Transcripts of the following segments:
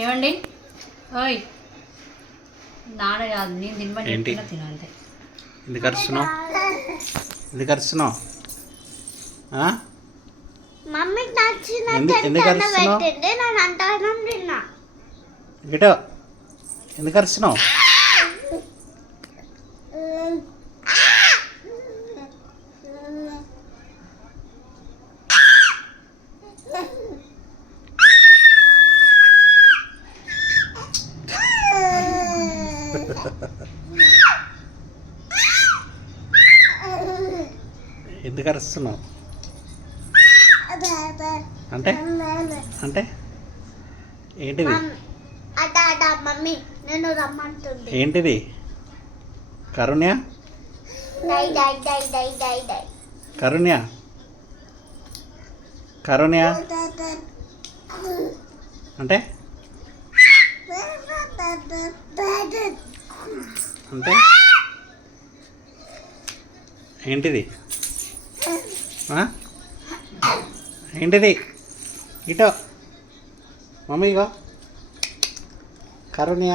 ఏమండి ఓయ్ నాన్న కాదు నేను తినమని చెప్పినా తినాలి. ఎందుకు అరుస్తున్నావు? ఎందుకు అరుస్తున్నావు? మమ్మీకి నచ్చినట్టు పెట్టింది, నేను అంతగానం తిన్నా. గిటో ఎందుకు అరుస్తున్నావు? ఎందుకు అరుస్తున్నావు? అంటే అంటే ఏంటిది? మమ్మీ నేను రమ్మంటుంది. ఏంటిది? కరుణ్య కరుణ్య కరుణ్య అంటే అంటే ఏంటిది? ఏంటిది? ఇటో మమ్మీ ఇగో కరుణ్య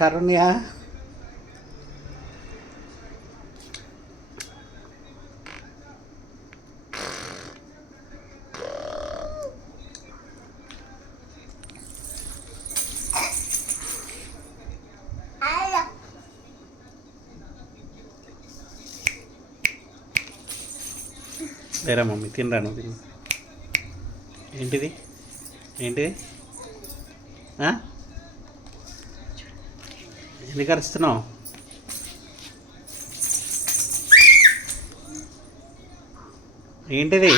కరుణ్య లేరా మమ్మీ తినరా నువ్వు తిను. ఏంటిది? ఏంటిది? ఎందుకు అరుస్తున్నావు? ఏంటిది?